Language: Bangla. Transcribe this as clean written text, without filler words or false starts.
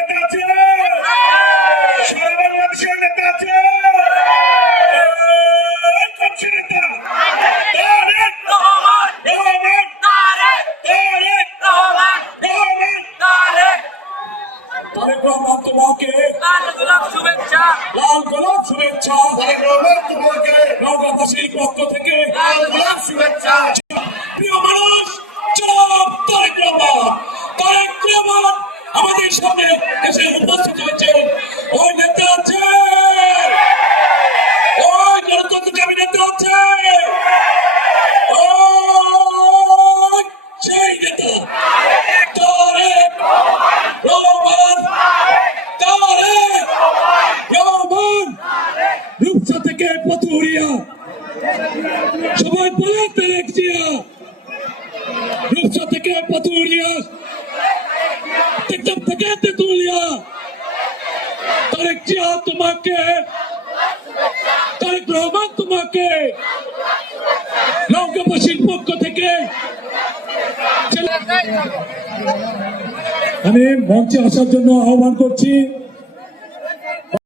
নেতা আছে, সারা বাংলাদেশের নেতা আছে, নেতা তারেক রহমান, তারেক রহমান তোমাকে লাল গোলাপ শুভেচ্ছা, তারেক রহমান তোমাকে নওগাঁবাসীর পক্ষ থেকে লাল গোলাপ শুভেচ্ছা। প্রিয় মানুষ, তারেক রহমান আমাদের সামনে এসে উপস্থিত হয়েছে। ওই নেতা আছে, ওই গণতন্ত্রকামী নেতা আছে, সেই নেতা তারেক রহমান, রূপসা থেকে পাথুরিয়া সবাই বলে তারেক জিয়া, রূপসা থেকে পাথুরিয়া, টেকনাফ থেকে তেতুলিয়া, তারেক জিয়া তোমাকে, তারেক রহমান তোমাকে নওগাঁবাসীর পক্ষ থেকে। আমি মঞ্চে আসার জন্য আহ্বান করছি